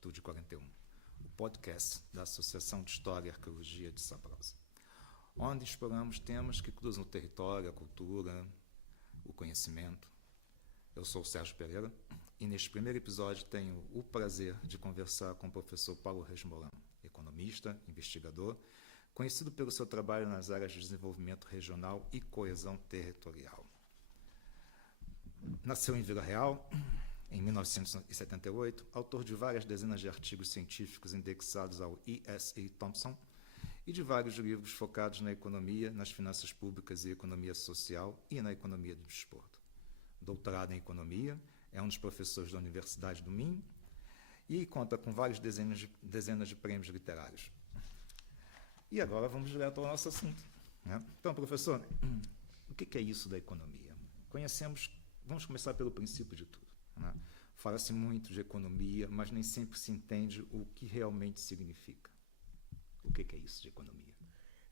Latitude 41, o podcast da Associação de História e Arqueologia de Sabrosa, onde exploramos temas que cruzam o território, a cultura, o conhecimento. Eu sou o Sérgio Pereira e neste primeiro episódio tenho o prazer de conversar com o professor Paulo Resmolano, economista, investigador, conhecido pelo seu trabalho nas áreas de desenvolvimento regional e coesão territorial. Nasceu em Vila Real, em 1978, autor de várias dezenas de artigos científicos indexados ao E.S.E. Thompson e de vários livros focados na economia, nas finanças públicas e economia social e na economia do desporto. Doutorado em economia, é um dos professores da Universidade do Minho e conta com várias dezenas de prêmios literários. E agora vamos direto ao nosso assunto, né? Então, professor, o que é isso da economia? Vamos começar pelo princípio de tudo, né? Fala-se muito de economia, mas nem sempre se entende o que realmente significa. O que é isso de economia?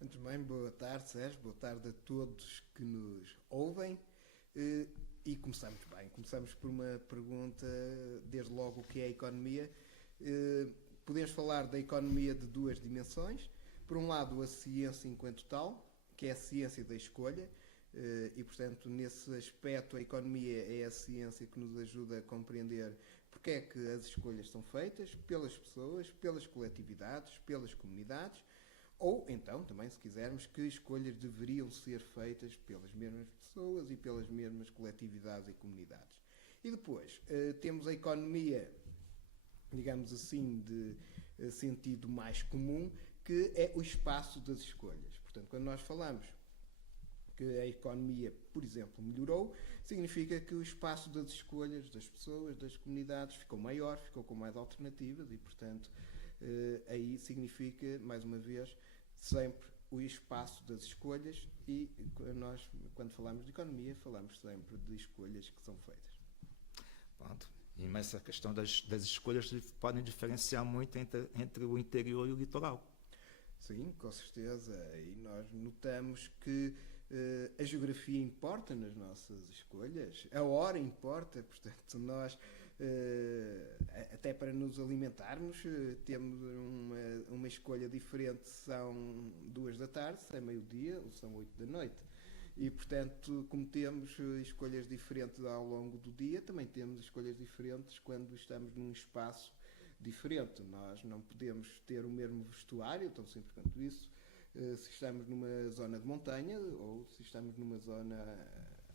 Antes de mais, boa tarde, Sérgio, boa tarde a todos que nos ouvem. E começamos bem. Começamos por uma pergunta, desde logo, o que é a economia? Podemos falar da economia de duas dimensões. Por um lado, a ciência enquanto tal, que é a ciência da escolha, e, portanto, nesse aspecto, a economia é a ciência que nos ajuda a compreender porque é que as escolhas são feitas pelas pessoas, pelas coletividades, pelas comunidades, ou então, também, se quisermos, que escolhas deveriam ser feitas pelas mesmas pessoas e pelas mesmas coletividades e comunidades. E depois, temos a economia, digamos assim, de sentido mais comum, que é o espaço das escolhas. Portanto, quando nós falamos que a economia, por exemplo, melhorou, significa que o espaço das escolhas das pessoas, das comunidades, ficou maior, ficou com mais alternativas e, portanto, aí significa, mais uma vez, sempre o espaço das escolhas e nós, quando falamos de economia, falamos sempre de escolhas que são feitas. Pronto. Mas essa questão das escolhas podem diferenciar muito entre o interior e o litoral. Sim, com certeza. E nós notamos que a geografia importa nas nossas escolhas, a hora importa, portanto, nós, até para nos alimentarmos, temos uma escolha diferente, se são 2 da tarde, se é meio-dia ou são 8 da noite. E, portanto, como temos escolhas diferentes ao longo do dia, também temos escolhas diferentes quando estamos num espaço diferente. Nós não podemos ter o mesmo vestuário, tão simples quanto isso, se estamos numa zona de montanha ou se estamos numa zona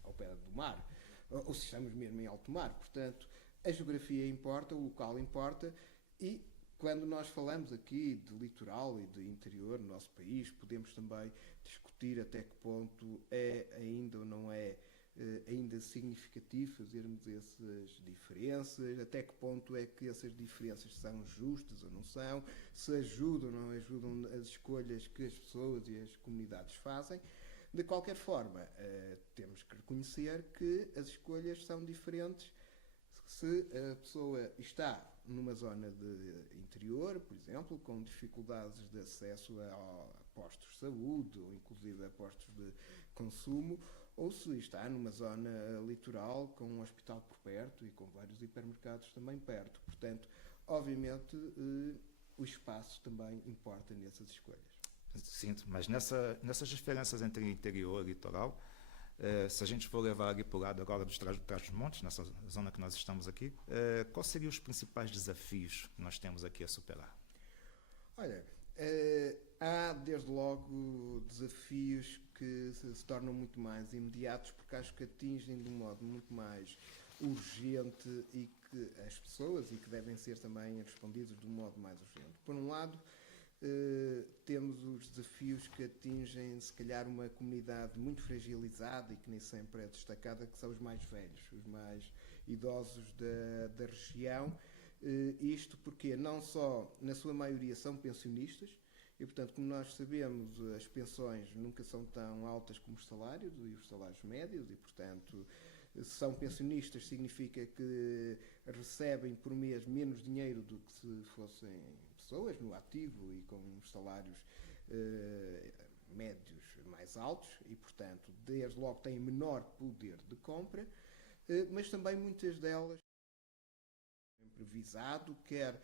ao pé do mar, ou se estamos mesmo em alto mar. Portanto, a geografia importa, o local importa e quando nós falamos aqui de litoral e de interior no nosso país, podemos também discutir até que ponto é ainda ou não é ainda significativo fazermos essas diferenças, até que ponto é que essas diferenças são justas ou não são, se ajudam ou não ajudam as escolhas que as pessoas e as comunidades fazem. De qualquer forma, temos que reconhecer que as escolhas são diferentes se a pessoa está numa zona de interior, por exemplo, com dificuldades de acesso a postos de saúde ou inclusive a postos de consumo, ou se está numa zona litoral com um hospital por perto e com vários hipermercados também perto. Portanto, obviamente, o espaço também importa nessas escolhas. Sinto, mas nessas diferenças entre interior e litoral, se a gente for levar ali para o lado agora dos Trás-os-Montes, nessa zona que nós estamos aqui, quais seriam os principais desafios que nós temos aqui a superar? Olha, há desde logo desafios que se tornam muito mais imediatos porque acho que atingem de um modo muito mais urgente e que as pessoas e que devem ser também respondidos de um modo mais urgente. Por um lado, temos os desafios que atingem, se calhar, uma comunidade muito fragilizada e que nem sempre é destacada, que são os mais velhos, os mais idosos da região. Isto porque não só, na sua maioria, são pensionistas e, portanto, como nós sabemos, as pensões nunca são tão altas como os salários e os salários médios e, portanto, se são pensionistas significa que recebem por mês menos dinheiro do que se fossem pessoas no ativo e com uns salários médios mais altos e, portanto, desde logo têm menor poder de compra, mas também muitas delas sempre visado, quer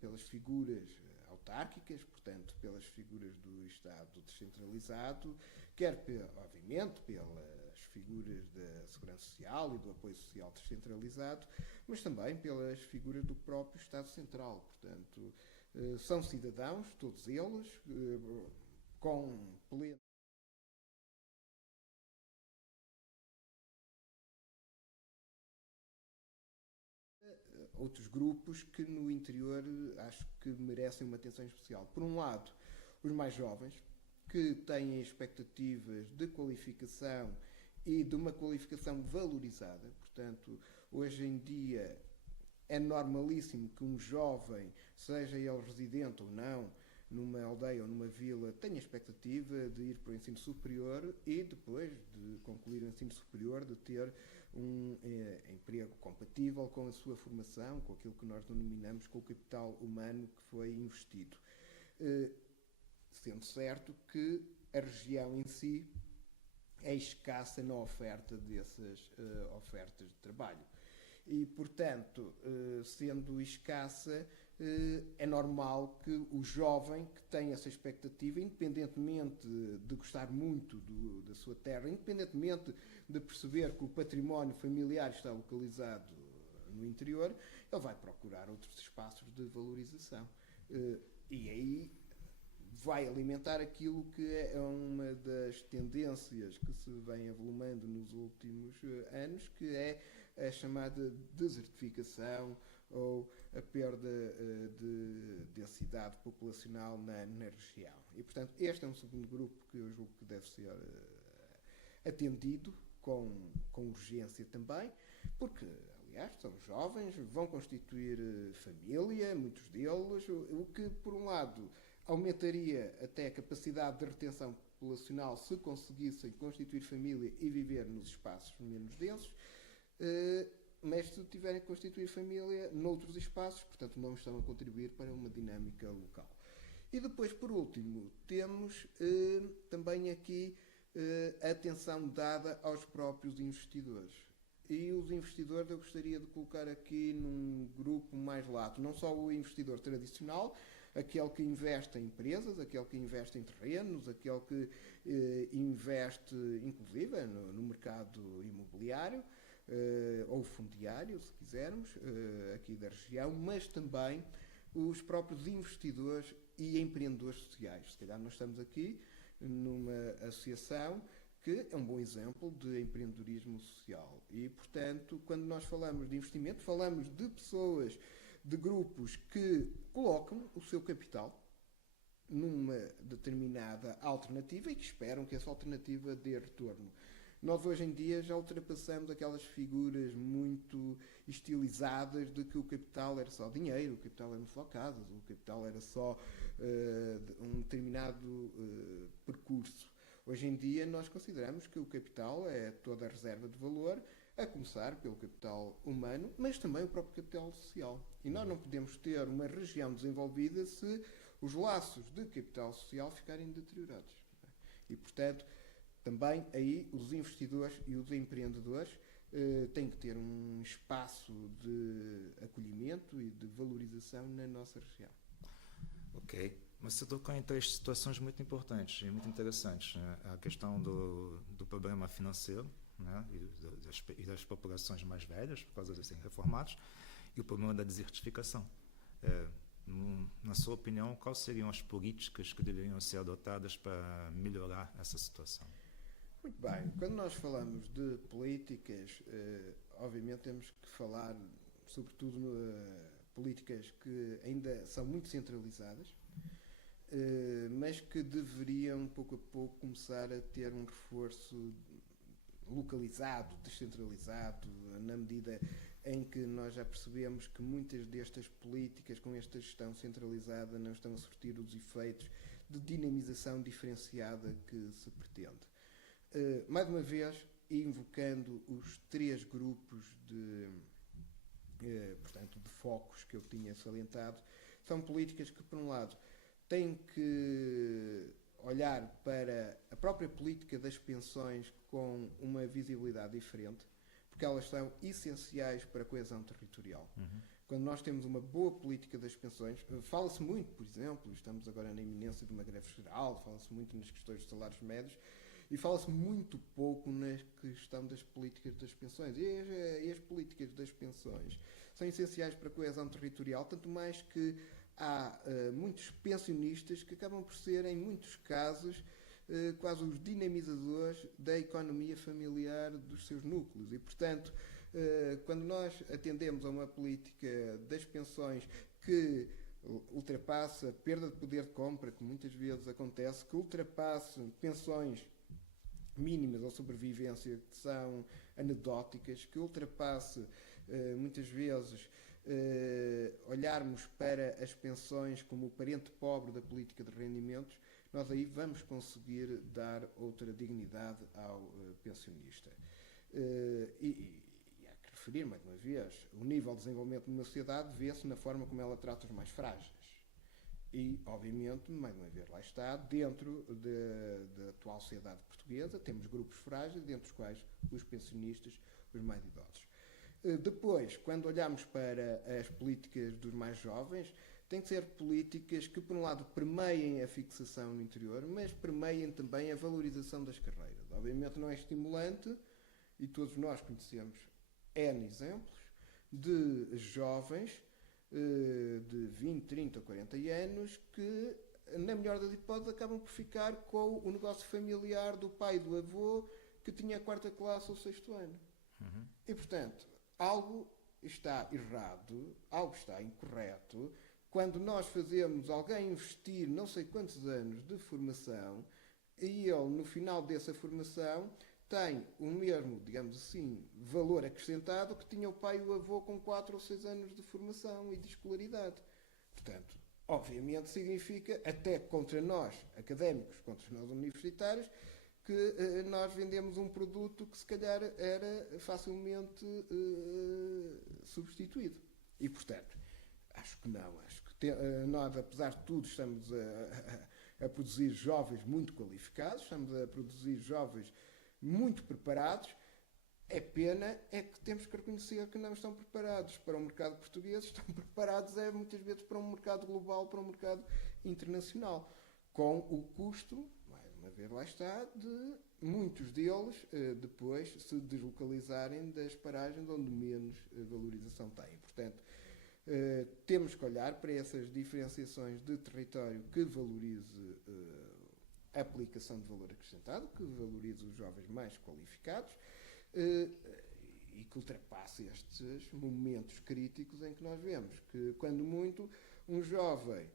pelas figuras autárquicas, portanto, pelas figuras do Estado descentralizado, quer, obviamente, pelas figuras da Segurança Social e do apoio social descentralizado, mas também pelas figuras do próprio Estado Central. Portanto, são cidadãos, todos eles, com pleno. Outros grupos que no interior acho que merecem uma atenção especial. Por um lado, os mais jovens, que têm expectativas de qualificação e de uma qualificação valorizada. Portanto, hoje em dia é normalíssimo que um jovem, seja ele residente ou não, numa aldeia ou numa vila, tenha expectativa de ir para o ensino superior e depois de concluir o ensino superior de ter um emprego compatível com a sua formação, com aquilo que nós denominamos com o capital humano que foi investido. Sendo certo que a região em si é escassa na oferta dessas ofertas de trabalho. E, portanto, sendo escassa, é normal que o jovem que tem essa expectativa, independentemente de gostar muito da sua terra, independentemente de perceber que o património familiar está localizado no interior, ele vai procurar outros espaços de valorização. E aí vai alimentar aquilo que é uma das tendências que se vem avolumando nos últimos anos, que é a chamada desertificação ou a perda de densidade populacional na região. E, portanto, este é um segundo grupo que eu julgo que deve ser atendido com urgência também, porque, aliás, são jovens, vão constituir família, muitos deles, o que, por um lado, aumentaria até a capacidade de retenção populacional se conseguissem constituir família e viver nos espaços menos densos, mas se tiverem que constituir família noutros espaços, portanto não estão a contribuir para uma dinâmica local. E depois, por último, temos também aqui a atenção dada aos próprios investidores. E os investidores eu gostaria de colocar aqui num grupo mais lato, não só o investidor tradicional, aquele que investe em empresas, aquele que investe em terrenos, aquele que investe, inclusive, no mercado imobiliário, ou fundiário, se quisermos, aqui da região, mas também os próprios investidores e empreendedores sociais. Se calhar nós estamos aqui numa associação que é um bom exemplo de empreendedorismo social. E, portanto, quando nós falamos de investimento, falamos de pessoas, de grupos que colocam o seu capital numa determinada alternativa e que esperam que essa alternativa dê retorno. Nós hoje em dia já ultrapassamos aquelas figuras muito estilizadas de que o capital era só dinheiro, o capital era só casas, o capital era só um determinado percurso. Hoje em dia nós consideramos que o capital é toda a reserva de valor, a começar pelo capital humano, mas também o próprio capital social. E nós não podemos ter uma região desenvolvida se os laços de capital social ficarem deteriorados. E, portanto, também aí os investidores e os empreendedores têm que ter um espaço de acolhimento e de valorização na nossa região. Ok. Mas você tocou em três situações muito importantes e muito interessantes, né? A questão do problema financeiro, né? e das populações mais velhas, por causa de serem reformados, e o problema da desertificação. Na sua opinião, quais seriam as políticas que deveriam ser adotadas para melhorar essa situação? Muito bem. Quando nós falamos de políticas, obviamente temos que falar, sobretudo, políticas que ainda são muito centralizadas, mas que deveriam, pouco a pouco, começar a ter um reforço localizado, descentralizado, na medida em que nós já percebemos que muitas destas políticas com esta gestão centralizada não estão a surtir os efeitos de dinamização diferenciada que se pretende. Mais uma vez, invocando os três grupos portanto, de focos que eu tinha salientado, são políticas que, por um lado, têm que olhar para a própria política das pensões com uma visibilidade diferente, porque elas são essenciais para a coesão territorial. quando nós temos uma boa política das pensões, fala-se muito, por exemplo, estamos agora na iminência de uma greve geral, fala-se muito nas questões de salários médios, e fala-se muito pouco na questão das políticas das pensões. E as políticas das pensões são essenciais para a coesão territorial, tanto mais que há muitos pensionistas que acabam por ser, em muitos casos, quase os dinamizadores da economia familiar dos seus núcleos. E, portanto, quando nós atendemos a uma política das pensões que ultrapassa a perda de poder de compra, que muitas vezes acontece, que ultrapassa pensões mínimas ou sobrevivência que são anedóticas, que ultrapasse muitas vezes olharmos para as pensões como o parente pobre da política de rendimentos, nós aí vamos conseguir dar outra dignidade ao pensionista. E há que referir, mais uma vez, o nível de desenvolvimento de uma sociedade vê-se na forma como ela trata os mais frágeis. E, obviamente, mais uma vez, lá está, dentro da atual sociedade portuguesa, temos grupos frágeis, dentre os quais os pensionistas, os mais idosos. Depois, quando olhamos para as políticas dos mais jovens, têm que ser políticas que, por um lado, permeiem a fixação no interior, mas permeiem também a valorização das carreiras. Obviamente não é estimulante, e todos nós conhecemos N exemplos, de jovens de 20, 30, 40 anos que, na melhor das hipóteses, acabam por ficar com o negócio familiar do pai e do avô que tinha a 4ª classe ou 6º ano. Uhum. E, portanto, algo está errado, algo está incorreto, quando nós fazemos alguém investir não sei quantos anos de formação e ele, no final dessa formação, tem o mesmo, digamos assim, valor acrescentado que tinha o pai e o avô com 4 ou 6 anos de formação e de escolaridade. Portanto, obviamente significa, até contra nós académicos, contra nós universitários, que nós vendemos um produto que se calhar era facilmente substituído. E, portanto, acho que não. Acho que nós, apesar de tudo, estamos a produzir jovens muito qualificados, estamos a produzir jovens muito preparados. É pena é que temos que reconhecer que não estão preparados para o mercado português, estão preparados muitas vezes para um mercado global, para um mercado internacional, com o custo, mais uma vez lá está, de muitos deles depois se deslocalizarem das paragens onde menos valorização têm. Portanto, temos que olhar para essas diferenciações de território que valorize a aplicação de valor acrescentado, que valorize os jovens mais qualificados e que ultrapasse estes momentos críticos em que nós vemos que, quando muito, um jovem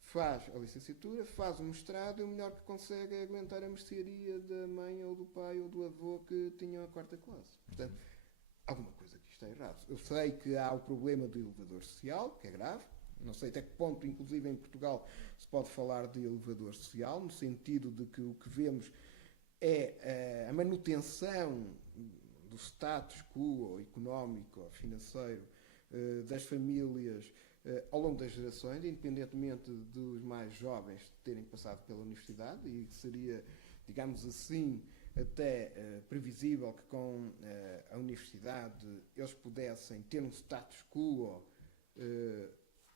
faz a licenciatura, faz o mestrado e o melhor que consegue é aguentar a mercearia da mãe ou do pai ou do avô que tinham a 4ª classe. Portanto, alguma coisa aqui está errado. Eu sei que há o problema do elevador social, que é grave. Não sei até que ponto, inclusive em Portugal, se pode falar de elevador social, no sentido de que o que vemos é a manutenção do status quo económico ou financeiro das famílias ao longo das gerações, independentemente dos mais jovens terem passado pela universidade, e seria, digamos assim, até previsível que com a universidade eles pudessem ter um status quo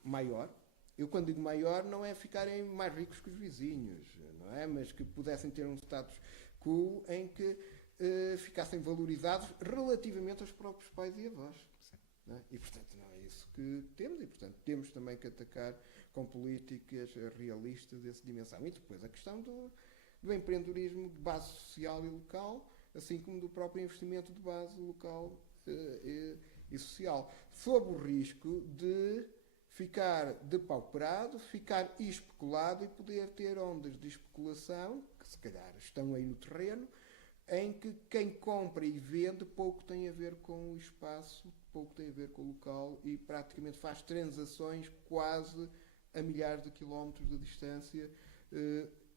maior. Eu, quando digo maior, não é ficarem mais ricos que os vizinhos, não é? Mas que pudessem ter um status quo em que ficassem valorizados relativamente aos próprios pais e avós. Não é? E, portanto, não é isso que temos. E, portanto, temos também que atacar com políticas realistas essa dimensão. E depois a questão do empreendedorismo de base social e local, assim como do próprio investimento de base local e social, sob o risco de ficar depauperado, ficar especulado e poder ter ondas de especulação, que se calhar estão aí no terreno, em que quem compra e vende pouco tem a ver com o espaço, pouco tem a ver com o local e praticamente faz transações quase a milhares de quilómetros de distância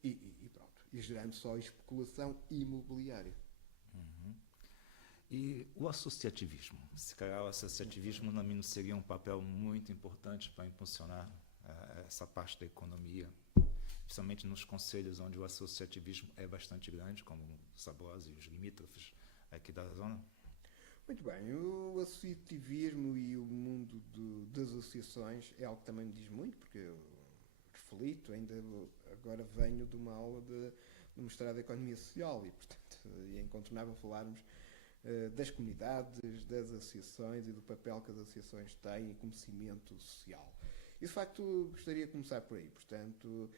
e pronto, e gerando só especulação imobiliária. Uhum. E o associativismo? Se calhar o associativismo na mim seria um papel muito importante para impulsionar essa parte da economia, principalmente nos concelhos onde o associativismo é bastante grande, como Sabosa e os limítrofes aqui da zona? Muito bem, o associativismo e o mundo das associações é algo que também me diz muito, porque eu reflito, ainda agora venho de uma aula de mestrado de Economia Social e, portanto, é incontornável falarmos das comunidades, das associações e do papel que as associações têm como cimento social. E, de facto, gostaria de começar por aí. Portanto,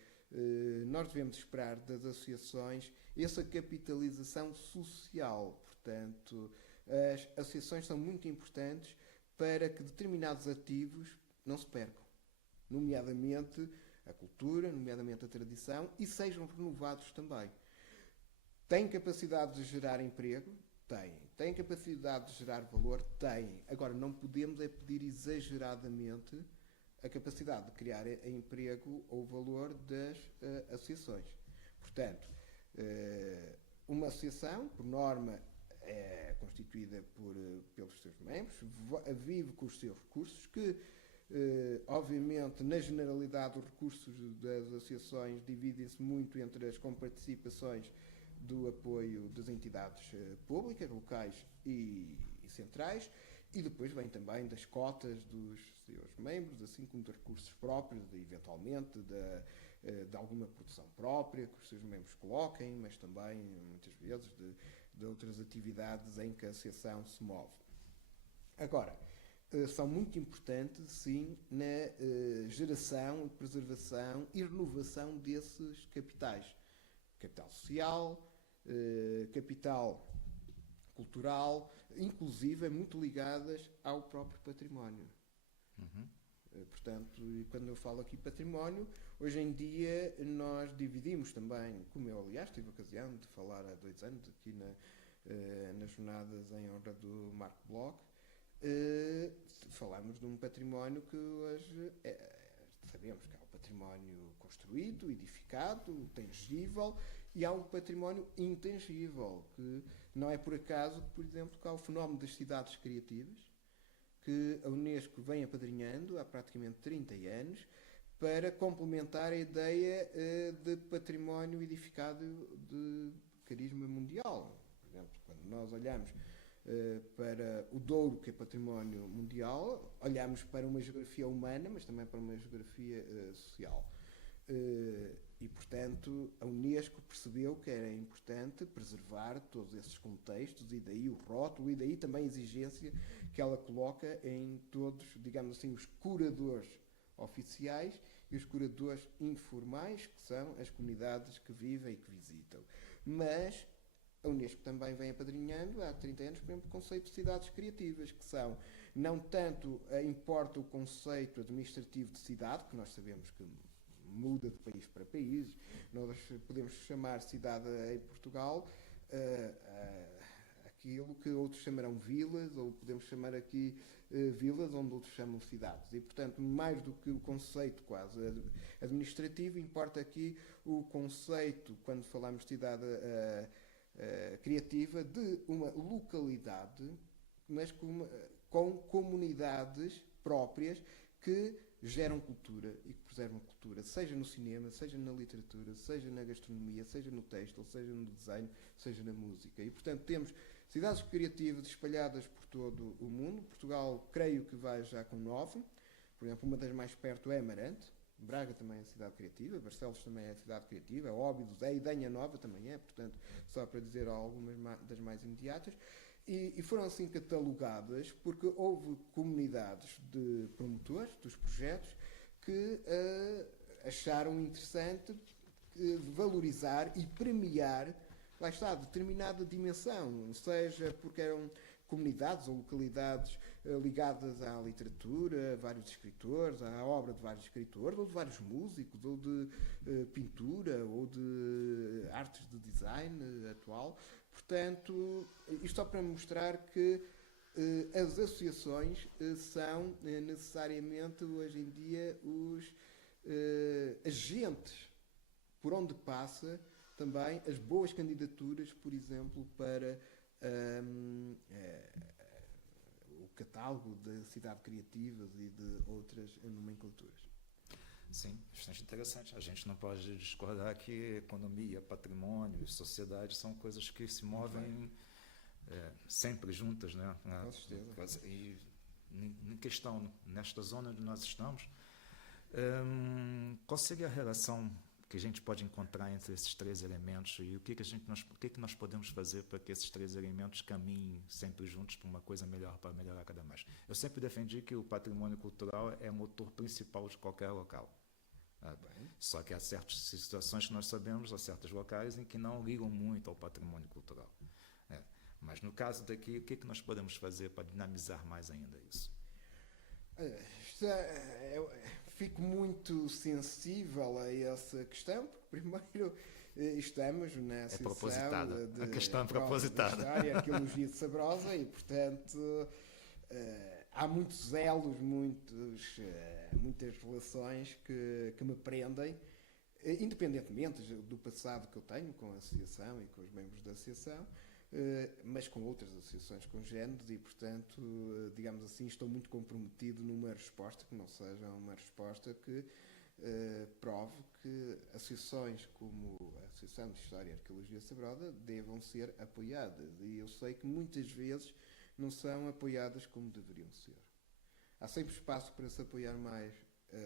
nós devemos esperar das associações essa capitalização social. Portanto, as associações são muito importantes para que determinados ativos não se percam, nomeadamente a cultura, nomeadamente a tradição, e sejam renovados também. Têm capacidade de gerar emprego? Têm. Têm capacidade de gerar valor? Têm. Agora, não podemos é pedir exageradamente a capacidade de criar emprego ou valor das associações. Portanto, uma associação, por norma, é constituída pelos seus membros, vive com os seus recursos, que, obviamente, na generalidade, os recursos das associações dividem-se muito entre as comparticipações do apoio das entidades públicas, locais e centrais, e depois vem também das cotas dos seus membros, assim como de recursos próprios, eventualmente de alguma produção própria que os seus membros coloquem, mas também, muitas vezes, de outras atividades em que a associação se move. Agora, são muito importantes, sim, na geração, preservação e renovação desses capitais. Capital social, capital cultural, inclusive muito ligadas ao próprio património. Uhum. Portanto, quando eu falo aqui património, hoje em dia nós dividimos também, como eu aliás tive a ocasião de falar há 2 anos aqui nas jornadas em honra do Marco Bloch, falamos de um património que hoje sabemos que há o património construído, edificado, tangível, e há um património intangível, que não é por acaso que, por exemplo, que há o fenómeno das cidades criativas, que a Unesco vem apadrinhando há praticamente 30 anos, para complementar a ideia de património edificado de carisma mundial. Por exemplo, quando nós olhamos para o Douro, que é património mundial, olhamos para uma geografia humana, mas também para uma geografia social. E, portanto, a Unesco percebeu que era importante preservar todos esses contextos, e daí o rótulo, e daí também a exigência que ela coloca em todos, digamos assim, os curadores oficiais e os curadores informais, que são as comunidades que vivem e que visitam. Mas a Unesco também vem apadrinhando há 30 anos, por exemplo, o conceito de cidades criativas, que são, não tanto importa o conceito administrativo de cidade, que nós sabemos que muda de país para país, nós podemos chamar cidade em Portugal aquilo que outros chamarão vilas, ou podemos chamar aqui vilas onde outros chamam cidades. E, portanto, mais do que o conceito quase administrativo, importa aqui o conceito, quando falamos de cidade criativa, de uma localidade, mas com comunidades próprias que geram cultura e que preservam cultura, seja no cinema, seja na literatura, seja na gastronomia, seja no têxtil, seja no desenho, seja na música. E, portanto, temos cidades criativas espalhadas por todo o mundo. Portugal, creio que vai já com 9. Por exemplo, uma das mais perto é Amarante. Braga também é cidade criativa, Barcelos também é cidade criativa, Óbidos é, Idenha Nova também é, portanto, só para dizer algumas das mais imediatas. E foram assim catalogadas porque houve comunidades de promotores dos projetos que acharam interessante valorizar e premiar, lá está, determinada dimensão, seja porque eram comunidades ou localidades ligadas à literatura, a vários escritores, à obra de vários escritores, ou de vários músicos, ou de pintura, ou de artes de design atual. Portanto, isto só para mostrar que as associações são necessariamente, hoje em dia, os agentes por onde passa também as boas candidaturas, por exemplo, para o catálogo de cidade criativas e de outras nomenclaturas. Sim, bastante interessante. A gente não pode discordar que economia, patrimônio e sociedade são coisas que se movem sempre juntas, né? Com certeza. E em questão, nesta zona onde nós estamos, qual seria a relação que a gente pode encontrar entre esses três elementos e o que nós podemos fazer para que esses três elementos caminhem sempre juntos para uma coisa melhor, para melhorar cada mais? Eu sempre defendi que o patrimônio cultural é o motor principal de qualquer local. Só que há certas situações que nós sabemos, há certos locais em que não ligam muito ao patrimônio cultural. Mas no caso daqui, o que nós podemos fazer para dinamizar mais ainda isso? Fico muito sensível a essa questão, porque primeiro estamos na Associação a questão é propositada. História e Arqueologia de Sabrosa e, portanto, há muitos elos, muitas relações que me prendem, independentemente do passado que eu tenho com a Associação e com os membros da Associação, mas com outras associações congêneres e, portanto, digamos assim, estou muito comprometido numa resposta que não seja uma resposta que prove que associações como a Associação de História e Arqueologia Sabrosa devam ser apoiadas. E eu sei que muitas vezes não são apoiadas como deveriam ser. Há sempre espaço para se apoiar mais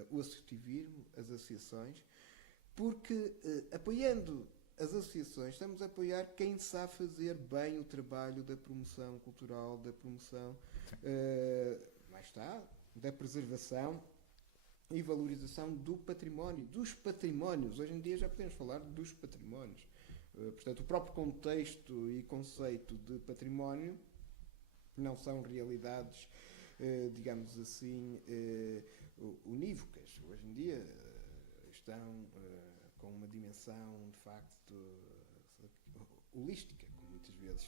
o associativismo, as associações, porque apoiando as associações, estamos a apoiar quem sabe fazer bem o trabalho da promoção cultural, da promoção, da preservação e valorização do património, dos patrimónios. Hoje em dia já podemos falar dos patrimónios. Portanto, o próprio contexto e conceito de património não são realidades, digamos assim, unívocas. Hoje em dia estão com uma dimensão, de facto, holística, como muitas vezes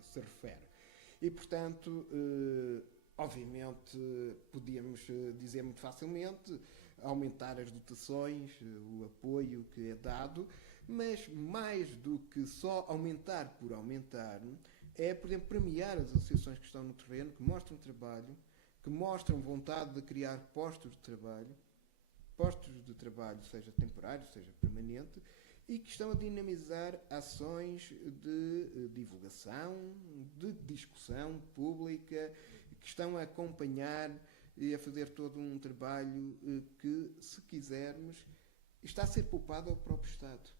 se refere. E, portanto, obviamente, podíamos dizer muito facilmente aumentar as dotações, o apoio que é dado, mas mais do que só aumentar por aumentar, é, por exemplo, premiar as associações que estão no terreno, que mostram trabalho, que mostram vontade de criar postos de trabalho, seja temporário, seja permanente, e que estão a dinamizar ações de divulgação, de discussão pública, que estão a acompanhar e a fazer todo um trabalho que, se quisermos, está a ser poupado ao próprio Estado.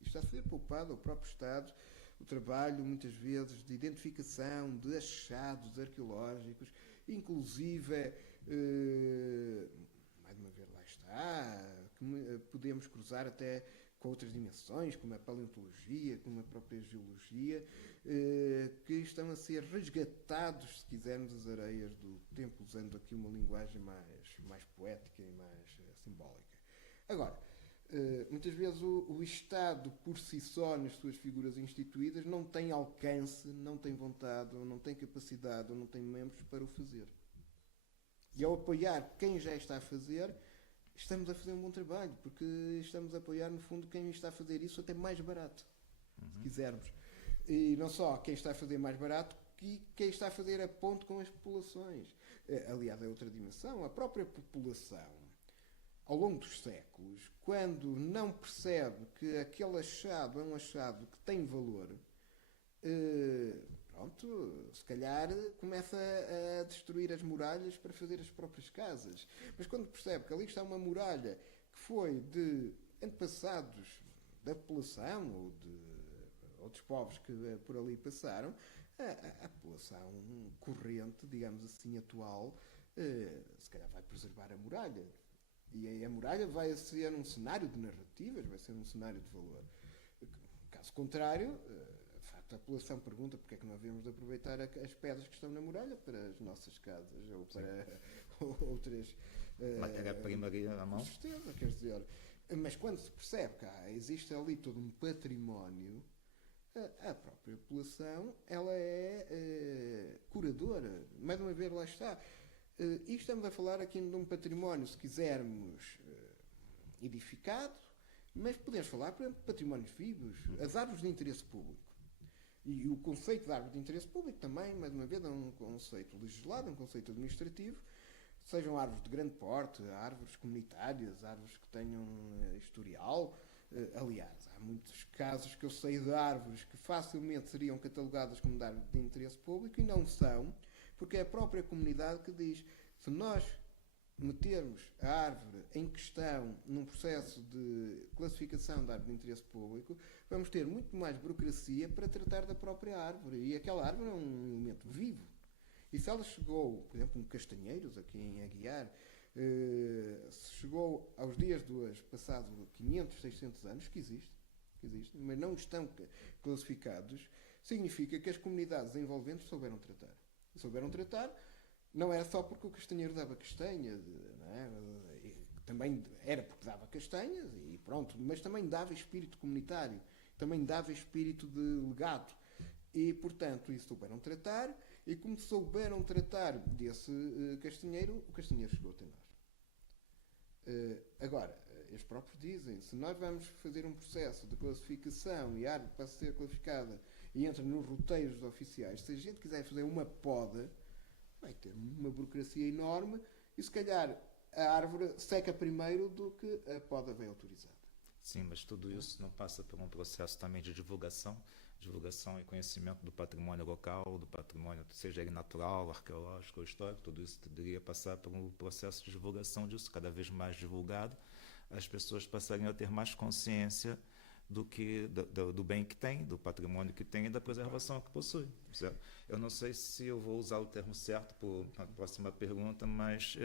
Está a ser poupado ao próprio Estado o trabalho, muitas vezes, de identificação de achados arqueológicos, inclusive mais uma vez, lá está, que podemos cruzar até com outras dimensões, como a paleontologia, como a própria geologia, que estão a ser resgatados, se quisermos, as areias do tempo, usando aqui uma linguagem mais poética e mais simbólica. Agora, muitas vezes o Estado, por si só, nas suas figuras instituídas, não tem alcance, não tem vontade, ou não tem capacidade, ou não tem membros para o fazer. E ao apoiar quem já está a fazer, estamos a fazer um bom trabalho, porque estamos a apoiar, no fundo, quem está a fazer isso até mais barato, se quisermos. E não só quem está a fazer mais barato, que quem está a fazer a ponto com as populações. Aliás, é outra dimensão. A própria população, ao longo dos séculos, quando não percebe que aquele achado é um achado que tem valor, se calhar começa a destruir as muralhas para fazer as próprias casas. Mas quando percebe que ali está uma muralha que foi de antepassados da população ou de outros povos que por ali passaram, a população corrente, digamos assim, atual, se calhar vai preservar a muralha. E a muralha vai ser um cenário de narrativas, vai ser um cenário de valor. Caso contrário, a população pergunta porque é que não havemos de aproveitar as pedras que estão na muralha para as nossas casas ou para outras matéria-prima à mão. Com certeza, quer dizer. Mas quando se percebe que existe ali todo um património, a própria população ela é curadora. Mais uma vez, lá está. E estamos a falar aqui de um património, se quisermos, edificado, mas podemos falar, por exemplo, de patrimónios vivos, as árvores de interesse público. E o conceito de árvore de interesse público também, mais uma vez, é um conceito legislado, é um conceito administrativo, sejam árvores de grande porte, árvores comunitárias, árvores que tenham historial, Aliás, há muitos casos que eu sei de árvores que facilmente seriam catalogadas como de árvore de interesse público e não são, porque é a própria comunidade que diz: se nós metermos a árvore em questão num processo de classificação de árvore de interesse público, vamos ter muito mais burocracia para tratar da própria árvore. E aquela árvore é um elemento vivo. E se ela chegou, por exemplo, no Castanheiros, aqui em Aguiar, se chegou aos dias de hoje, passado 500, 600 anos, que existe, mas não estão classificados, significa que as comunidades envolventes souberam tratar. E souberam tratar. Não era só porque o castanheiro dava castanhas, não é? Também era porque dava castanhas e pronto, mas também dava espírito comunitário, também dava espírito de legado. E, portanto, isso souberam tratar, e como souberam tratar desse castanheiro, o castanheiro chegou até nós. Agora, eles próprios dizem, se nós vamos fazer um processo de classificação e a árvore passa a ser classificada e entra nos roteiros oficiais, se a gente quiser fazer uma poda, vai ter uma burocracia enorme e se calhar a árvore seca primeiro do que a poda vem autorizada. Sim, mas tudo isso não passa por um processo também de divulgação e conhecimento do patrimônio local, do patrimônio, seja ele natural, arqueológico ou histórico, tudo isso deveria passar por um processo de divulgação disso, cada vez mais divulgado, as pessoas passariam a ter mais consciência do bem que tem, do patrimônio que tem e da preservação que possui. Certo? Eu não sei se eu vou usar o termo certo para a próxima pergunta, mas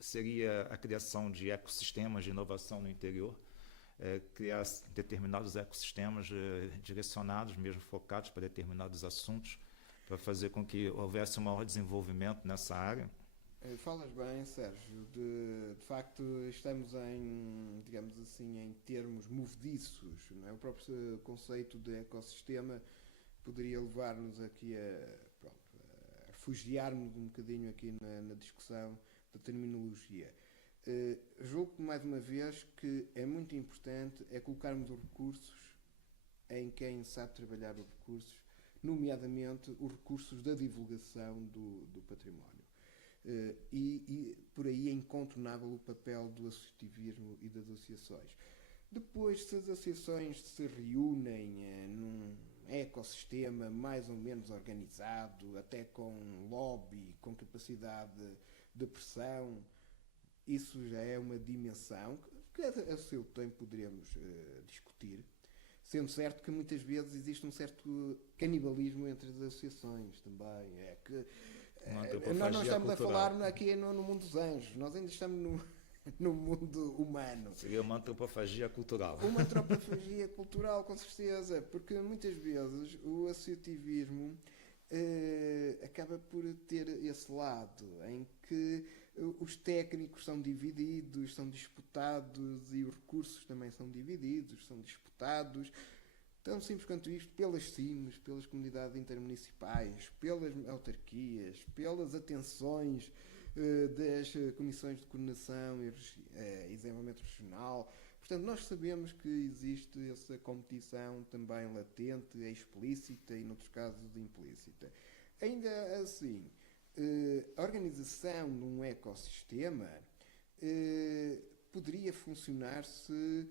seria a criação de ecossistemas de inovação no interior, criar determinados ecossistemas direcionados, mesmo focados para determinados assuntos, para fazer com que houvesse um maior desenvolvimento nessa área. Falas bem, Sérgio. De facto, estamos em, digamos assim, em termos movediços. Não é? O próprio conceito de ecossistema poderia levar-nos aqui a refugiar-nos um bocadinho aqui na discussão da terminologia. Julgo, mais uma vez, que é muito importante colocarmos os recursos em quem sabe trabalhar os recursos, nomeadamente os recursos da divulgação do património. E por aí é incontornável o papel do associativismo e das associações. Depois, se as associações se reúnem num ecossistema mais ou menos organizado, até com lobby, com capacidade de pressão, isso já é uma dimensão que a seu tempo poderemos discutir, sendo certo que muitas vezes existe um certo canibalismo entre as associações também. É que nós não estamos cultural. A falar aqui no mundo dos anjos, nós ainda estamos no mundo humano. Seria uma antropofagia cultural. Uma antropofagia cultural, com certeza, porque muitas vezes o associativismo acaba por ter esse lado em que os técnicos são divididos, são disputados e os recursos também são divididos, são disputados. Tão simples quanto isto, pelas CIMs, pelas comunidades intermunicipais, pelas autarquias, pelas atenções das comissões de coordenação e desenvolvimento regional. Portanto, nós sabemos que existe essa competição também latente, explícita e, noutros casos, implícita. Ainda assim, a organização de um ecossistema poderia funcionar se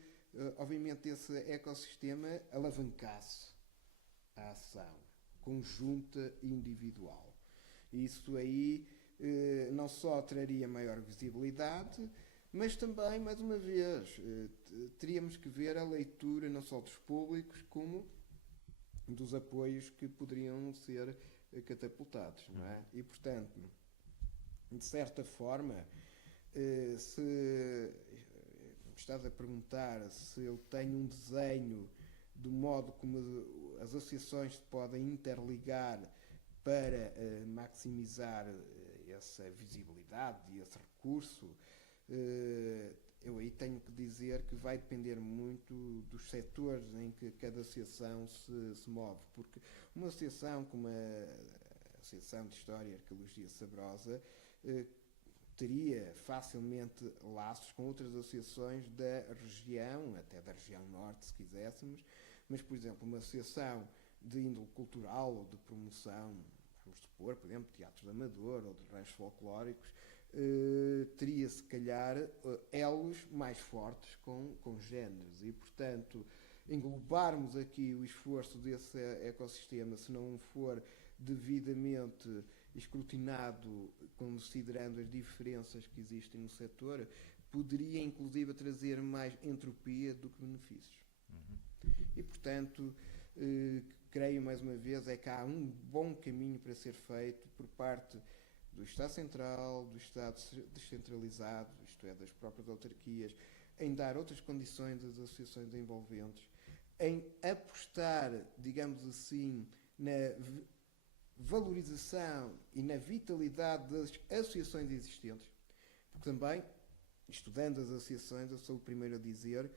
obviamente esse ecossistema alavancasse a ação conjunta e individual. Isso aí não só traria maior visibilidade, mas também, mais uma vez, teríamos que ver a leitura não só dos públicos como dos apoios que poderiam ser catapultados, não é? E, portanto, de certa forma, se estás a perguntar se eu tenho um desenho do modo como as associações se podem interligar para maximizar essa visibilidade e esse recurso, eu aí tenho que dizer que vai depender muito dos setores em que cada associação se move, porque uma associação como a Associação de História e Arqueologia Sabrosa teria facilmente laços com outras associações da região, até da região norte, se quiséssemos, mas, por exemplo, uma associação de índole cultural ou de promoção, vamos supor, por exemplo, teatros de amador ou de ranchos folclóricos, teria se calhar elos mais fortes com géneros e, portanto, englobarmos aqui o esforço desse ecossistema, se não for devidamente escrutinado, considerando as diferenças que existem no setor, poderia inclusive trazer mais entropia do que benefícios. E, portanto, creio mais uma vez é que há um bom caminho para ser feito por parte do Estado Central, do Estado descentralizado, isto é, das próprias autarquias, em dar outras condições às associações envolventes, em apostar, digamos assim, na valorização e na vitalidade das associações existentes, porque também, estudando as associações, eu sou o primeiro a dizer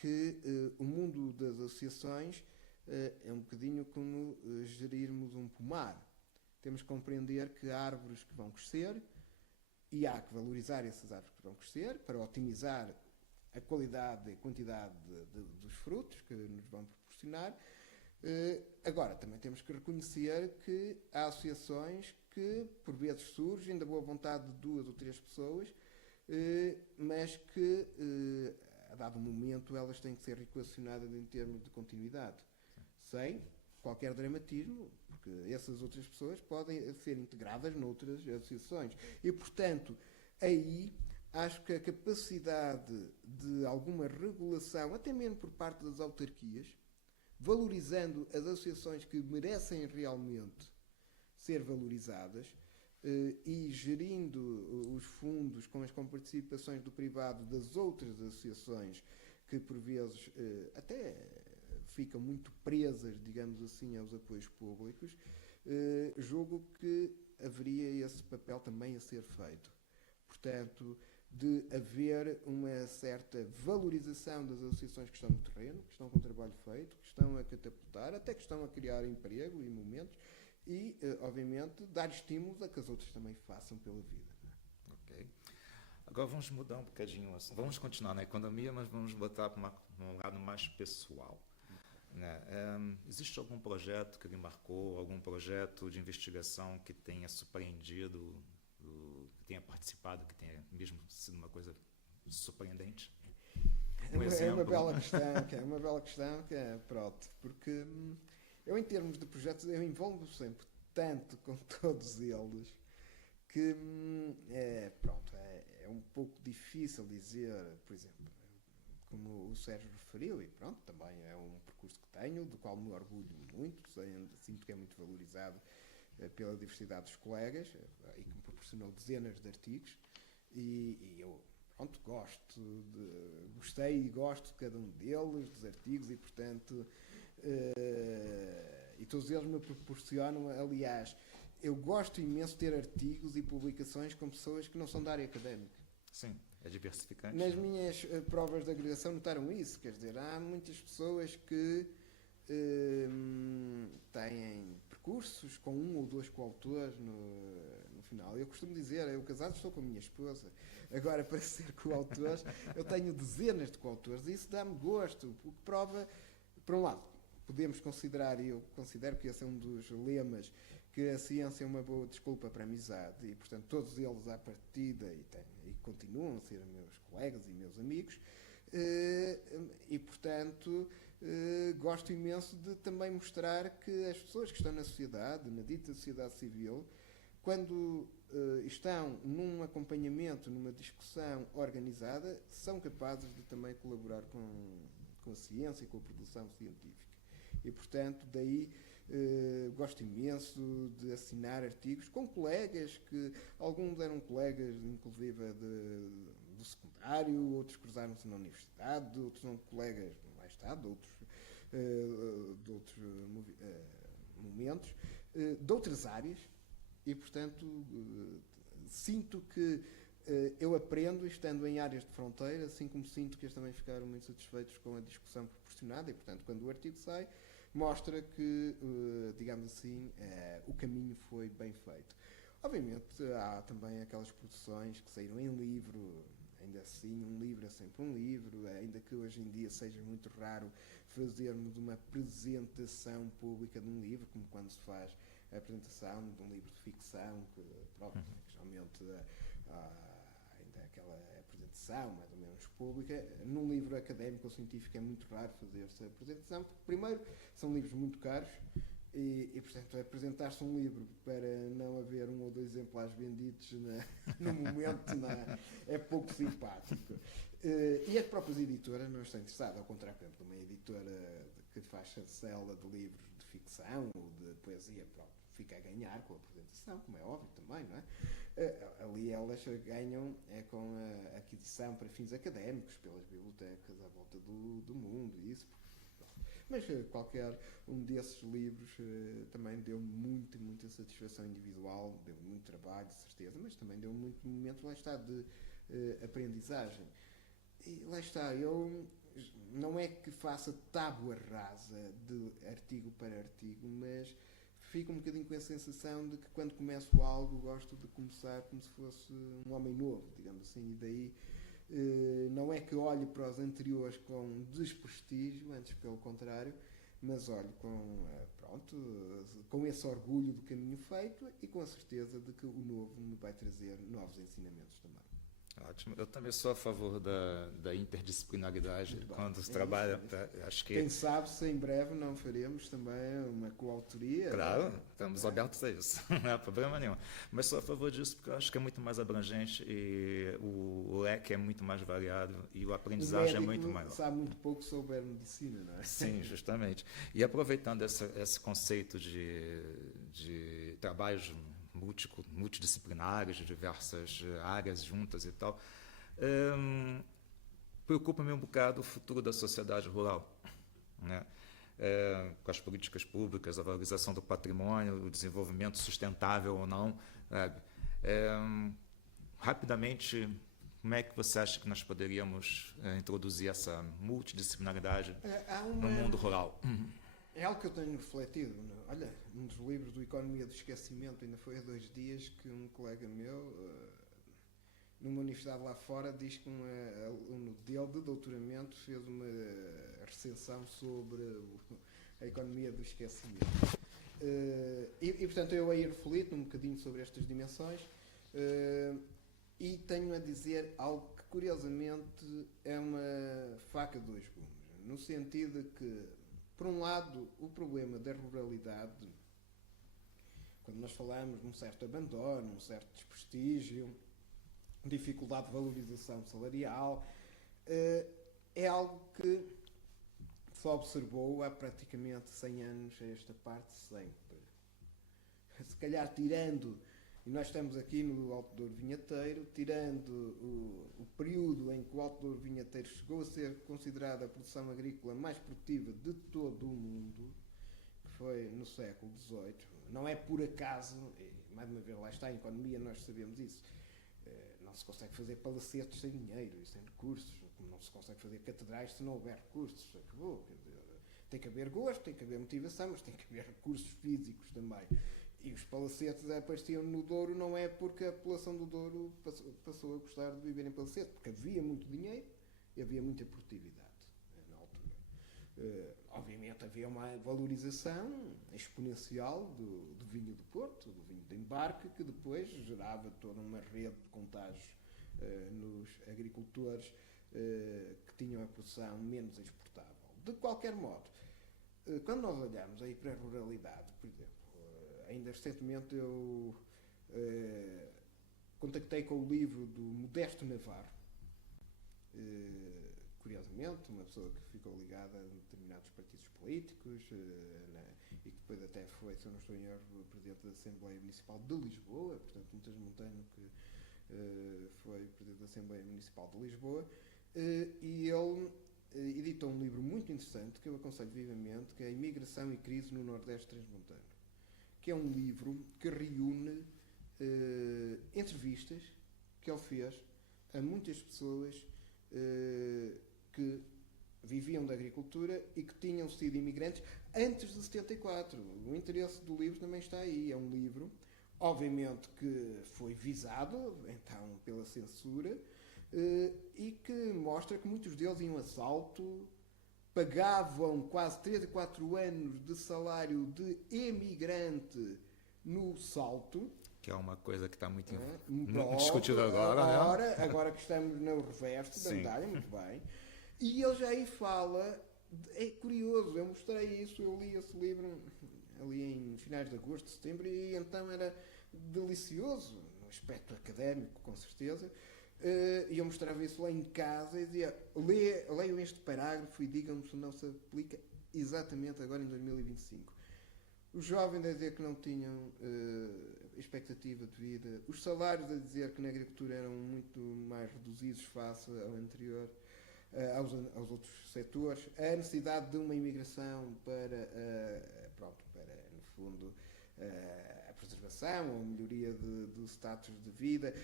que o mundo das associações é um bocadinho como gerirmos um pomar. Temos que compreender que há árvores que vão crescer e há que valorizar essas árvores que vão crescer para otimizar a qualidade e quantidade dos frutos que nos vão proporcionar. Agora, também temos que reconhecer que há associações que, por vezes, surgem da boa vontade de 2 ou 3 pessoas, mas que, a dado momento, elas têm que ser equacionadas em termos de continuidade, sem qualquer dramatismo, porque essas outras pessoas podem ser integradas noutras associações. E, portanto, aí acho que a capacidade de alguma regulação, até mesmo por parte das autarquias, valorizando as associações que merecem realmente ser valorizadas e gerindo os fundos com as comparticipações do privado das outras associações que, por vezes, até ficam muito presas, digamos assim, aos apoios públicos, julgo que haveria esse papel também a ser feito. Portanto, de haver uma certa valorização das associações que estão no terreno, que estão com o trabalho feito, que estão a catapultar, até que estão a criar emprego e momentos, e, obviamente, dar estímulos a que as outras também façam pela vida. Ok. Agora vamos mudar um bocadinho. Vamos continuar na economia, mas vamos botar para um lado mais pessoal. Né? Existe algum projeto que lhe marcou, algum projeto de investigação que tenha surpreendido, que tenha participado, que tenha mesmo sido uma coisa surpreendente? É uma bela questão, que é pronto, porque eu, em termos de projetos, eu envolvo sempre tanto com todos eles que é um pouco difícil dizer, por exemplo, como o Sérgio referiu, e pronto, também é um percurso que tenho, do qual me orgulho muito, sinto que é muito valorizado pela diversidade dos colegas e que me proporcionou dezenas de artigos e eu, pronto, gostei e gosto de cada um deles, dos artigos e, portanto, e todos eles me proporcionam, aliás, eu gosto imenso de ter artigos e publicações com pessoas que não são da área académica. Sim, é diversificante. Nas minhas provas de agregação notaram isso, quer dizer, há muitas pessoas que têm percursos com 1 ou 2 coautores no final. Eu costumo dizer, eu casado estou com a minha esposa, agora para ser coautor eu tenho dezenas de coautores e isso dá-me gosto, o que prova, por um lado, podemos considerar, e eu considero que esse é um dos lemas, que a ciência é uma boa desculpa para a amizade e, portanto, todos eles à partida e continuam a ser meus colegas e meus amigos e, portanto, gosto imenso de também mostrar que as pessoas que estão na sociedade, na dita sociedade civil, quando estão num acompanhamento, numa discussão organizada, são capazes de também colaborar com a ciência e com a produção científica. E, portanto, daí gosto imenso de assinar artigos com colegas que alguns eram colegas, inclusive, do secundário, outros cruzaram-se na universidade, outros são colegas mais tarde, de outros momentos, de outras áreas, e, portanto, sinto que eu aprendo estando em áreas de fronteira, assim como sinto que eles também ficaram muito satisfeitos com a discussão proporcionada, e, portanto, quando o artigo sai, mostra que, digamos assim, o caminho foi bem feito. Obviamente, há também aquelas produções que saíram em livro, ainda assim, um livro é sempre um livro, ainda que hoje em dia seja muito raro fazermos uma apresentação pública de um livro, como quando se faz a apresentação de um livro de ficção, que, pronto, geralmente ainda aquela apresentação mais ou menos pública. Num livro académico ou científico é muito raro fazer essa apresentação, porque primeiro são livros muito caros e portanto, apresentar-se um livro para não haver um ou dois exemplares vendidos no momento é pouco simpático. E as próprias editoras não estão interessadas, ao contrário, por exemplo, de uma editora que faz chancela de livros de ficção ou de poesia, pronto, fica a ganhar com a apresentação, como é óbvio também, não é? Ali elas ganham com a aquisição para fins académicos, pelas bibliotecas à volta do mundo, e isso. Mas qualquer um desses livros também deu muita satisfação individual, deu muito trabalho, de certeza, mas também deu muito momento, lá está, de aprendizagem. E lá está, eu não é que faça tábua rasa de artigo para artigo, mas fico um bocadinho com a sensação de que quando começo algo gosto de começar como se fosse um homem novo, digamos assim, e daí não é que olhe para os anteriores com desprestígio, antes pelo contrário, mas olho com esse orgulho do caminho feito e com a certeza de que o novo me vai trazer novos ensinamentos também. Ótimo. Eu também sou a favor da interdisciplinaridade quando se trabalha. Acho que... Quem sabe se em breve não faremos também uma coautoria. Claro, estamos abertos a isso, não há problema nenhum. Mas sou a favor disso porque eu acho que é muito mais abrangente e o leque é muito mais variado e o aprendizagem é muito maior. Sabe muito pouco sobre a medicina, não é? Sim, justamente. E aproveitando esse conceito de trabalhos multidisciplinares, de diversas áreas juntas e tal, preocupa-me um bocado o futuro da sociedade rural, né? Com as políticas públicas, a valorização do patrimônio, o desenvolvimento sustentável ou não, sabe? Rapidamente, como é que você acha que nós poderíamos introduzir essa multidisciplinaridade no mundo rural? É algo que eu tenho refletido. Olha, um dos livros do Economia do Esquecimento, ainda foi há 2 dias que um colega meu, numa universidade lá fora, diz que um aluno dele de doutoramento fez uma recensão sobre a economia do esquecimento. E portanto, eu aí reflito um bocadinho sobre estas dimensões e tenho a dizer algo que, curiosamente, é uma faca de 2 gumes, no sentido de que, por um lado, o problema da ruralidade, quando nós falamos de um certo abandono, um certo desprestígio, dificuldade de valorização salarial, é algo que se observou há praticamente 100 anos a esta parte sempre. Se calhar tirando, e nós estamos aqui no Alto Douro Vinheteiro, tirando o período em que o Alto Douro Vinheteiro chegou a ser considerada a produção agrícola mais produtiva de todo o mundo, que foi no século XVIII, não é por acaso, e mais uma vez lá está, em economia nós sabemos isso, não se consegue fazer palacetes sem dinheiro e sem recursos, como não se consegue fazer catedrais se não houver recursos, acabou. Tem que haver gosto, tem que haver motivação, mas tem que haver recursos físicos também. E os palacetes apareciam no Douro não é porque a população do Douro passou a gostar de viver em palacete, porque havia muito dinheiro e havia muita produtividade na altura. Obviamente havia uma valorização exponencial do vinho do Porto, do vinho de embarque, que depois gerava toda uma rede de contágios nos agricultores que tinham a produção menos exportável. De qualquer modo, quando nós olhamos aí para a ruralidade, por exemplo, ainda recentemente eu contactei com o livro do Modesto Navarro, curiosamente, uma pessoa que ficou ligada a determinados partidos políticos e que depois até foi, se eu não estou em erro, presidente da Assembleia Municipal de Lisboa, portanto um transmontano que foi presidente da Assembleia Municipal de Lisboa, e ele editou um livro muito interessante que eu aconselho vivamente, que é A Imigração e Crise no Nordeste Transmontano, que é um livro que reúne entrevistas que ele fez a muitas pessoas que viviam da agricultura e que tinham sido imigrantes antes de 74. O interesse do livro também está aí. É um livro, obviamente, que foi visado, então, pela censura, e que mostra que muitos deles iam a salto, pagavam quase 3 a 4 anos de salário de emigrante no salto. que é uma coisa que está muito Pronto, discutida agora. Agora que estamos no reverso da Sim. medalha, muito bem. E ele já aí fala, é curioso, eu mostrei isso, eu li esse livro ali em finais de agosto, setembro, e então era delicioso, no aspecto académico, com certeza. E eu mostrava isso lá em casa e dizia: leiam este parágrafo e digam-me se não se aplica exatamente agora em 2025. Os jovens a dizer que não tinham expectativa de vida, os salários a dizer que na agricultura eram muito mais reduzidos face ao anterior, aos outros setores, a necessidade de uma imigração para, no fundo, a preservação ou a melhoria do status de vida,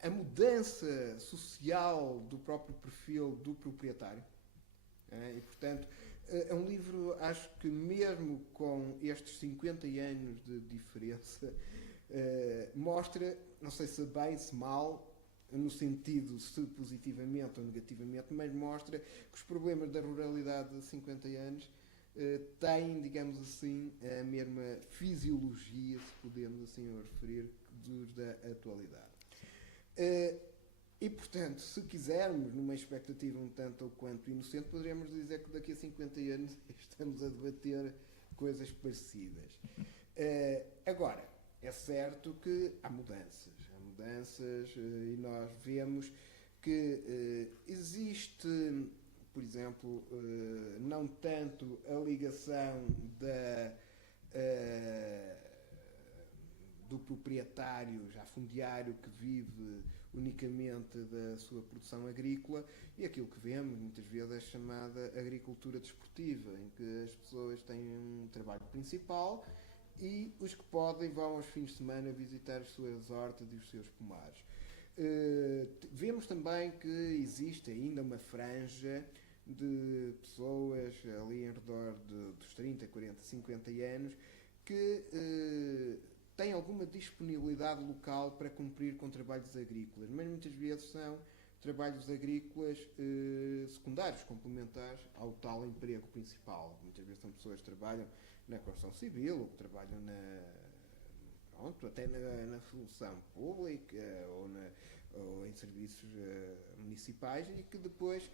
a mudança social do próprio perfil do proprietário. E, portanto, é um livro, acho que mesmo com estes 50 anos de diferença, mostra, não sei se bem, se mal, no sentido se positivamente ou negativamente, mas mostra que os problemas da ruralidade de 50 anos têm, digamos assim, a mesma fisiologia, se podemos assim referir, dos da atualidade. E, portanto, se quisermos, numa expectativa um tanto ou quanto inocente, poderíamos dizer que daqui a 50 anos estamos a debater coisas parecidas. Agora, é certo que há mudanças e nós vemos que existe, por exemplo, não tanto a ligação do proprietário já fundiário que vive unicamente da sua produção agrícola e aquilo que vemos muitas vezes é chamada agricultura desportiva, em que as pessoas têm um trabalho principal e os que podem vão aos fins de semana visitar as suas hortas e os seus pomares. Vemos também que existe ainda uma franja de pessoas ali em redor dos 30, 40, 50 anos que têm alguma disponibilidade local para cumprir com trabalhos agrícolas, mas muitas vezes são trabalhos agrícolas secundários, complementares ao tal emprego principal. Muitas vezes são pessoas que trabalham na construção civil, ou que trabalham até na função pública ou em serviços municipais e que depois,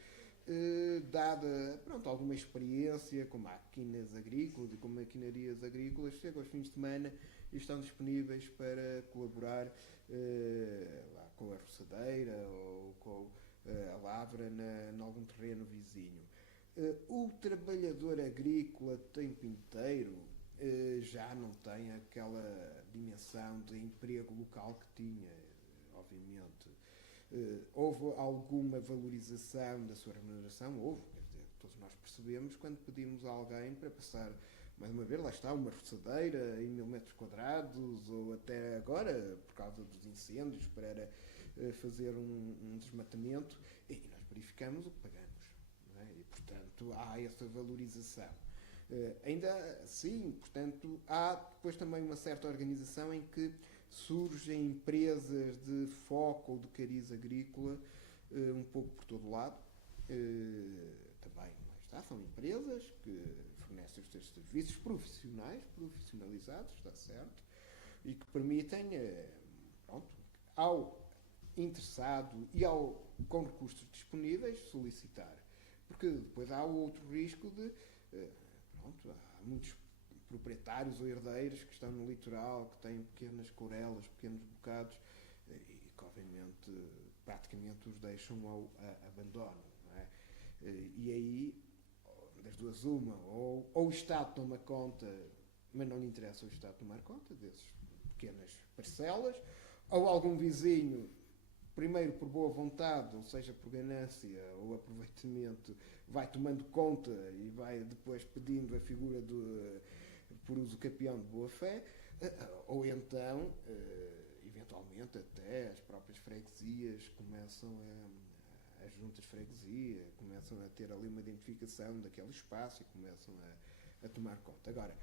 dada alguma experiência com máquinas agrícolas e com maquinarias agrícolas, chegam aos fins de semana e estão disponíveis para colaborar com a roçadeira ou com a lavra em algum terreno vizinho. O trabalhador agrícola tempo inteiro já não tem aquela dimensão de emprego local que tinha, obviamente. Houve alguma valorização da sua remuneração? Houve, quer dizer, todos nós percebemos quando pedimos a alguém para passar, mais uma vez, lá está, uma roçadeira em 1000 metros quadrados, ou até agora, por causa dos incêndios, para fazer um desmatamento, e nós verificamos o que pagamos. Não é? E, portanto, há essa valorização. Ainda assim, portanto, há depois também uma certa organização em que surgem empresas de foco ou de cariz agrícola um pouco por todo o lado. Também, lá está, são empresas que fornecem os seus serviços profissionais, profissionalizados, está certo, e que permitem, ao interessado e com recursos disponíveis, solicitar. Porque depois há o outro risco de há muitos proprietários ou herdeiros que estão no litoral, que têm pequenas courelas, pequenos bocados e que obviamente praticamente os deixam ao abandono. Não é? E aí, das duas uma, ou o Estado toma conta, mas não lhe interessa o Estado tomar conta dessas pequenas parcelas, ou algum vizinho, primeiro por boa vontade, ou seja, por ganância ou aproveitamento, vai tomando conta e vai depois pedindo a figura por uso capião de boa-fé, ou então, eventualmente, até as próprias freguesias começam as juntas de freguesia, começam a ter ali uma identificação daquele espaço e começam a tomar conta. Agora,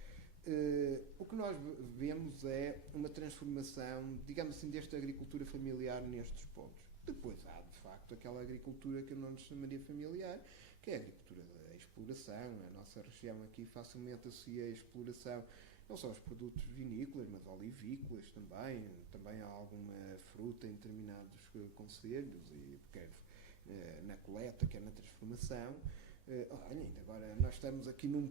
o que nós vemos é uma transformação, digamos assim, desta agricultura familiar nestes pontos. Depois há, de facto, aquela agricultura que eu não lhe chamaria familiar, que é a agricultura da exploração. A nossa região aqui facilmente associa a exploração não só os produtos vinícolas, mas olivícolas também há alguma fruta em determinados concelhos, e quer na coleta, quer na transformação. Olha, ainda agora nós estamos aqui num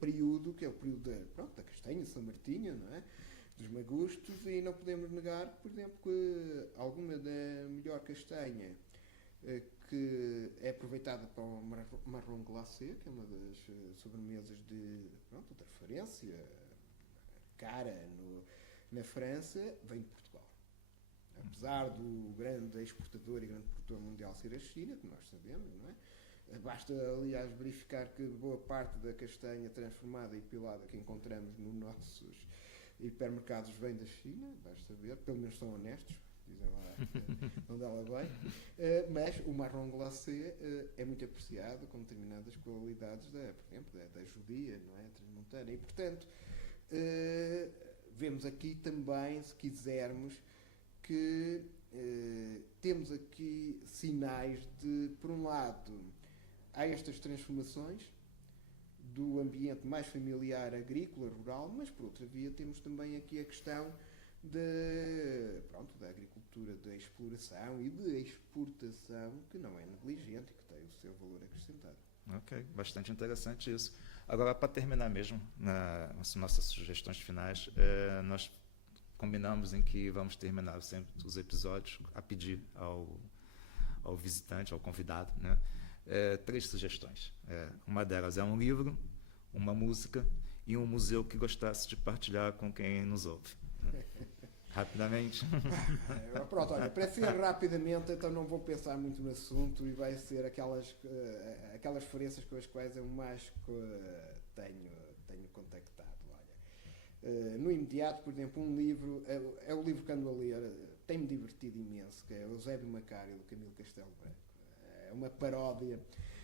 período que é o período da castanha, São Martinho, não é? Dos magustos, e não podemos negar, por exemplo, que alguma da melhor castanha que é aproveitada para o marrom glacé, que é uma das sobremesas de referência cara na França, vem de Portugal. Apesar do grande exportador e grande produtor mundial ser a China, que nós sabemos, não é? Basta, aliás, verificar que boa parte da castanha transformada e pilada que encontramos nos nossos hipermercados vem da China, basta ver, pelo menos são honestos, dizem lá onde ela vem, mas o marrom glacé é muito apreciado com determinadas qualidades, por exemplo, da judia, não é? Transmontana, e portanto vemos aqui também, se quisermos, que temos aqui sinais de, por um lado, há estas transformações do ambiente mais familiar, agrícola, rural, mas por outra via temos também aqui a questão da agricultura, da exploração e de exportação, que não é negligente e que tem o seu valor acrescentado. Ok, bastante interessante isso. Agora, para terminar mesmo, nas nossas sugestões finais, nós combinamos em que vamos terminar sempre os episódios a pedir ao visitante, ao convidado, né? 3 sugestões. Uma delas é um livro, uma música e um museu que gostasse de partilhar com quem nos ouve. Rapidamente. Pronto, olha, para ser rapidamente, então não vou pensar muito no assunto e vai ser aquelas referências com as quais eu mais tenho contactado. Olha, no imediato, por exemplo, um livro, é o livro que ando a ler, tem-me divertido imenso, que é o Eusébio Macário, do Camilo Castelo Branco. É uma paródia.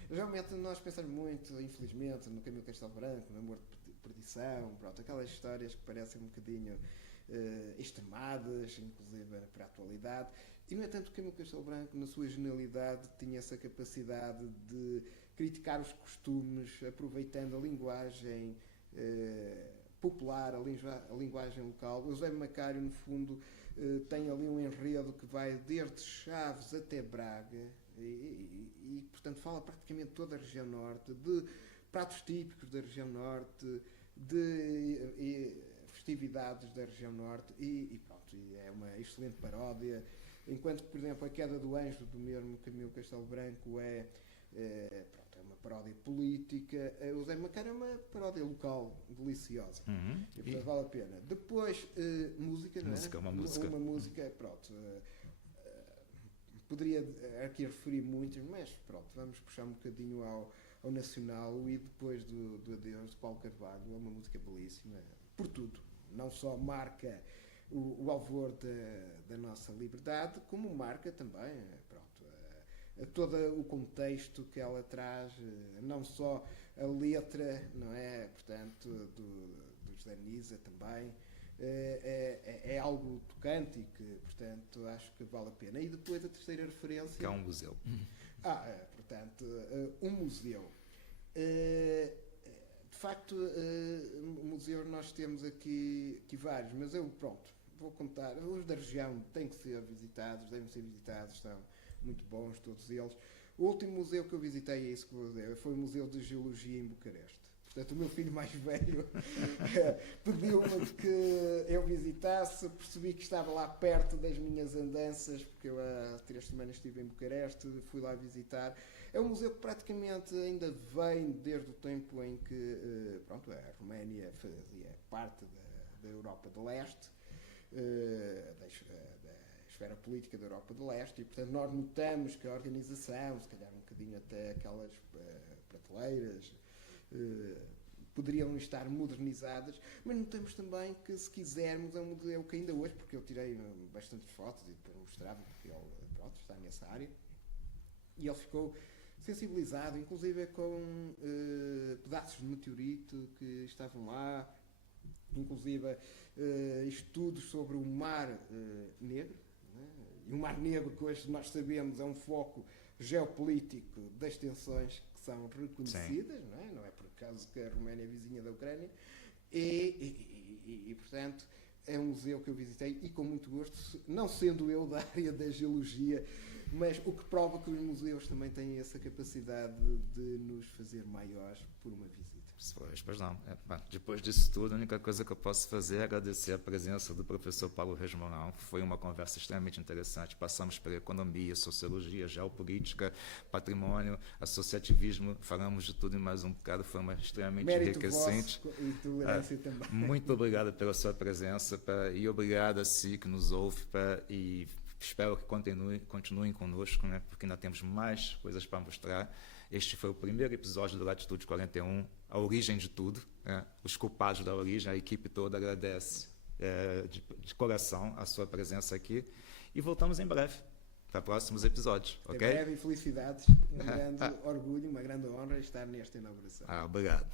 Geralmente nós pensamos muito, infelizmente, no Camilo Castelo Branco, no Amor de Perdição, aquelas histórias que parecem um bocadinho extremadas, inclusive para a atualidade. E, no entanto, o Camilo Castelo Branco, na sua genialidade, tinha essa capacidade de criticar os costumes, aproveitando a linguagem popular, a linguagem local. O Eusébio Macário, no fundo, tem ali um enredo que vai desde Chaves até Braga e, portanto, fala praticamente toda a região norte, de pratos típicos da região norte, de festividades da região norte e é uma excelente paródia. Enquanto que, por exemplo, A Queda do Anjo, do mesmo Camilo Castelo Branco, é uma paródia política. O Zé Macário é uma paródia local, deliciosa. E, portanto, vale a pena. Depois, música, não é? Uma música, poderia aqui referir muitas, mas vamos puxar um bocadinho ao nacional, e depois do Adeus, de Paulo Carvalho. É uma música belíssima, por tudo. Não só marca o alvor da nossa liberdade, como marca também todo o contexto que ela traz, não só a letra, não é? Portanto, do José Nisa também, é algo tocante e que, portanto, acho que vale a pena. E depois a terceira referência... Que é um museu. Portanto, um museu. De facto, museus nós temos aqui vários, mas eu, vou contar. Os da região têm que ser visitados, devem ser visitados, são muito bons todos eles. O último museu que eu visitei, é isso que vou dizer, foi o Museu de Geologia em Bucareste. Portanto, o meu filho mais velho pediu-me que eu visitasse, percebi que estava lá perto das minhas andanças, porque eu há 3 semanas estive em Bucareste, fui lá visitar. É um museu que praticamente ainda vem desde o tempo em que a Roménia fazia parte da Europa de Leste, da esfera política da Europa de Leste, e portanto nós notamos que a organização, se calhar um bocadinho até aquelas prateleiras, poderiam estar modernizadas, mas notamos também que, se quisermos, é um museu que ainda hoje, porque eu tirei bastantes fotos e depois mostrava, porque ele está nessa área, e ele ficou sensibilizado, inclusive com pedaços de meteorito que estavam lá, inclusive estudos sobre o Mar Negro, né? E o Mar Negro, que hoje nós sabemos é um foco geopolítico das tensões que são reconhecidas, não é por acaso que a Roménia é vizinha da Ucrânia, Portanto, é um museu que eu visitei e com muito gosto, não sendo eu da área da geologia, mas o que prova que os museus também têm essa capacidade de nos fazer maiores por uma visita. Pois não. Depois disso tudo, a única coisa que eu posso fazer é agradecer a presença do professor Paulo Resmonal. Foi uma conversa extremamente interessante. Passamos por economia, sociologia, geopolítica, patrimônio, associativismo, falamos de tudo e mais um bocado. Foi uma extremamente Mérito enriquecente. Vosso e tolerância também. Muito obrigado pela sua presença e obrigado a si que nos ouve e espero que continuem conosco, né, porque ainda temos mais coisas para mostrar. Este foi o primeiro episódio do Latitude 41, a origem de tudo, né, os culpados da origem. A equipe toda agradece de coração a sua presença aqui e voltamos em breve para próximos episódios, ok? Em breve e felicidades, um grande orgulho, uma grande honra estar nesta inauguração. Obrigado.